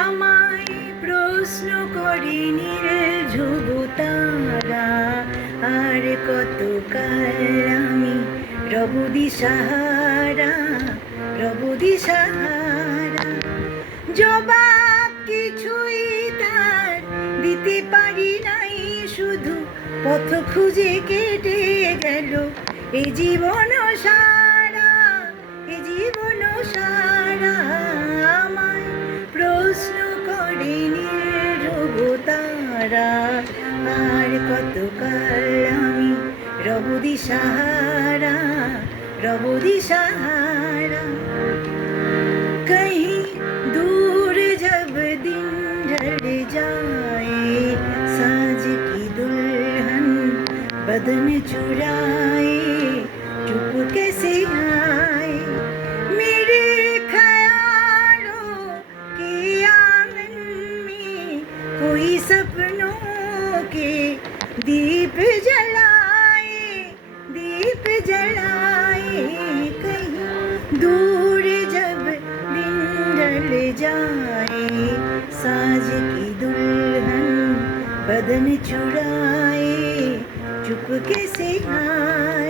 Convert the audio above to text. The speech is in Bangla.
আমায় প্রশ্ন করে নীল ধ্রুব তারা, আর কতকাল আমি রব দিশাহারা, রব দিশাহারা। জবাব কিছুই তার দিতে পারি নাই, শুধু পথ খুঁজে কেটে গেল এ জীবন সারা, এ জীবন সারা। আমায় প্রশ্ন করে নীরব তারা, আর কতকাল আমি রব দিশাহারা, রব दिशहारा। कहीं दूर जब दिन ढल जाए, साँझ की दुल्हन बदन चुराए, चुप कैसे आए मेरे ख्यालों के आंगन में, कोई सपनों के दीप जलाए, दीप जलाए। कहीं दूर जब दिन ढल जाए, साँझ की दुल्हन बदन चुराए, चुप कैसे आए।